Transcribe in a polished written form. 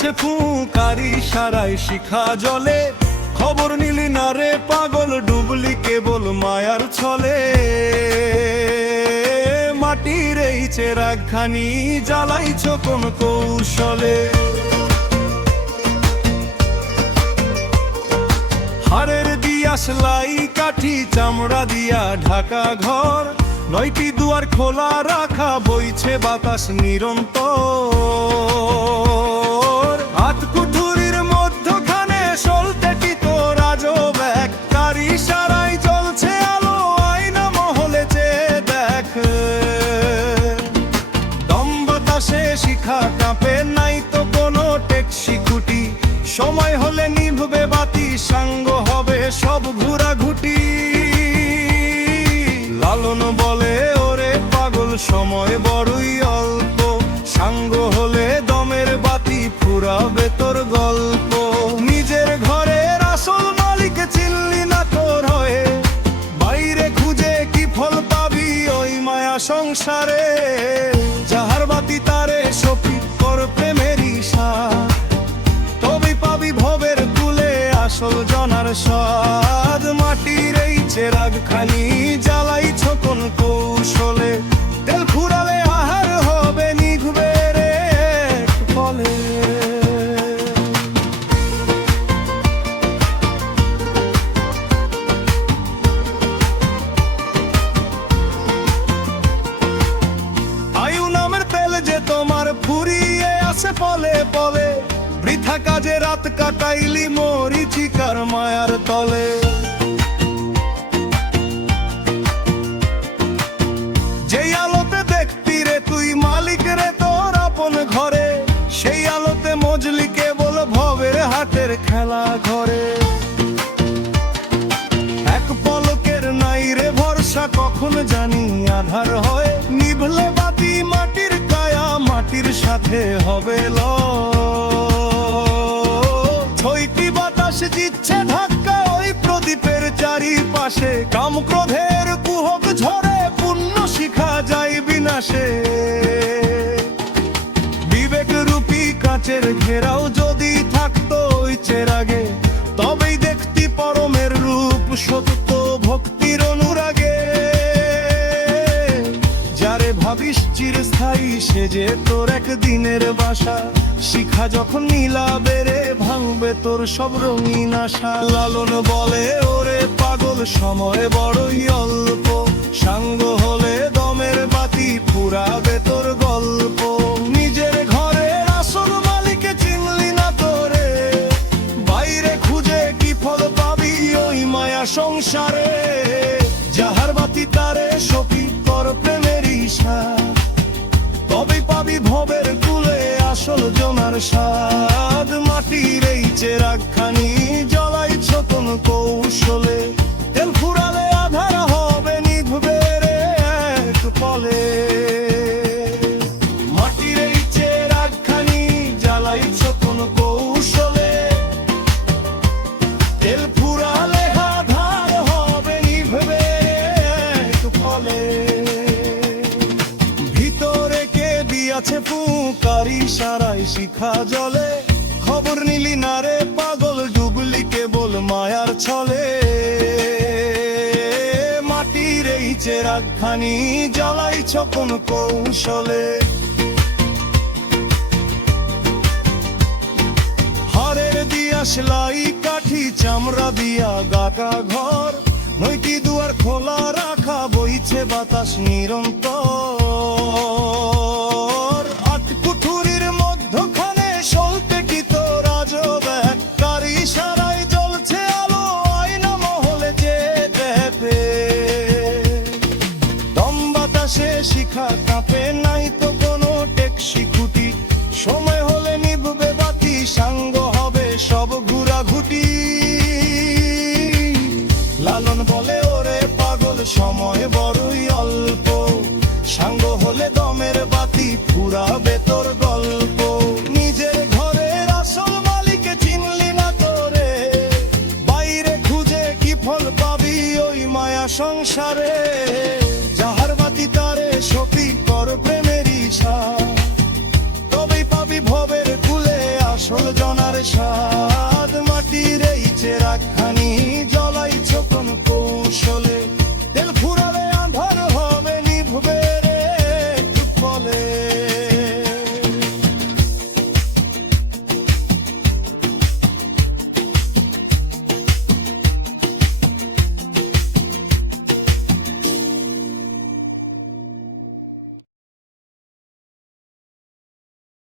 দিয়াছে ফুঁকারি সারাই শিখা জলে, খবর নিলি না রে পাগল ডুবলি কেবল মায়ার ছলে। মাটির এই চেরাগখানি জ্বালাইছ কোন কৌশলে। হাড়ের দিয়া সেলাই কাঠি চামড়া দিয়া ঢাকা ঘর, 9টি দুয়ার খোলা রাখা বইছে বাতাস নিরন্তর। আটকুঠুরির মধ্যখানে সলতেটি তোর আজব এক কারি সারাই জ্বলছে আলো, আয়না মহলে চেয়ে দেখ। দম বাতাসে শিখা কাঁপে নাই তো কোনো টেকসি খুঁটি, সময় হলে নিভবে বাতি সাঙ্গ হবে সব ঘুরা ঘুটি। লালন বলে ওরে পাগল সময় বড়ই অল্প, সাঙ্গ হলে দমের বাতি ফুরাবে তোর গল্প। নিজের ঘরের আসল মালিক চিনলি না তোর হয়ে, বাইরে খুঁজে কি ফল পাবি ওই মায়া সংসারে। যাহার বাতি তারে সফি কর প্রেমের ইশারা, তবে পাবি ভবের কুলে আসল জনার স্বাদ। মাটির এই চেরাগখানি জ্বালাইছ কোন কৌশলে, তেল ফুরালে আহার হবে নিঘবে রে ফলে। আয়ু নামের তেল যে তোমার ফুরিয়ে আছে পলে পলে, বৃথা কাজে রাত কাটাইলি মরিচিকার মায়ার তলে। যেই আলোতে দেখতি রে তুই মালিক রে তোর আপন ঘরে, সেই আলোতে মজলি কেবল ভবের হাটের খেলা ঘরে। এক পলকের নাই রে ভরসা কখন জানি আধার হয়, নিভলে বাতি মাটির কায়া মাটির সাথে হবে ছয়টি বাতাস দিচ্ছে ধাক্কা ওই প্রদীপের চারিপাশে, কাম ক্রোধের কুহক ঝরে পুণ্য শিখা যায় বিনাশে। বিবেক রূপী কাচের ঘেরাও যদি থাকতো ওই চেরাগে, তবেই দেখতি পরমের রূপ সত্য ভক্তির অনুরাগে। যারে ভাবিস চিরস্থায়ী সে যে তোর একদিনের বাসা, শিখা যখন মিলাবে রে ভাঙবে তোর সব রঙিন আশা। লালন বলে ওরে পাগল সময় বড়ই অল্প, সাঙ্গ হলে দমের বাতি ফুরাবে তোর গল্প। নিজের ঘরের আসল মালিকে চিনলি না তোরে, বাইরে খুঁজে কি ফল পাবি ওই মায়া সংসারে। যাহার বাতি তারে সখী কর প্রেমের ইশারা, তবে পাবি ভবের কুলে আসল জনার স্বাদ। মাটির এই চেরাগখানি জ্বলাইছ কোন কৌশলে, তেল ফুরালে আধার হবে নিভবে রে এক ফলে। মাটির এই চেরাগখানি জ্বালাইছ কোন কৌশলে, তেল ফুরালে আধার হবে নিভবে এক ফলে। ভিতরে কে দিয়াছে ফুঁকারি সারাই শিখা জলে, খবর নিলি না রে পাগল ডুবলি কেবল মায়ার ছলে। মাটির এই চেরাগখানি জ্বালাইছ কোন কৌশলে। হাড়ের দিয়া সেলাই কাঠি চামড়া দিয়া গাকা ঘর, 9টি দুয়ার খোলা রাখা বইছে বাতাস নিরন্তর। আটকুঠুরির মধ্যখানে সলতে কি তোর আজব এক কারি সারাই জ্বলছে আলো, আয়না মহলে যে দেখে। দম বাতাসে শিখা কাঁপে নাই তো কোনো টেকসি খুঁটি, সময় হলে নিভবে বাতি সাঙ্গ হবে সব ঘুরা ঘুটি। লালন বলে ওরে পাগল সময় বড়ই অল্প, সাঙ্গ হলে দমের বাতি ফুরাবে তোর গল্প। নিজের ঘরের আসল মালিকে চিনলি না তোরে, বাইরে খুঁজে কি ফল পাবি ওই মায়া সংসারে।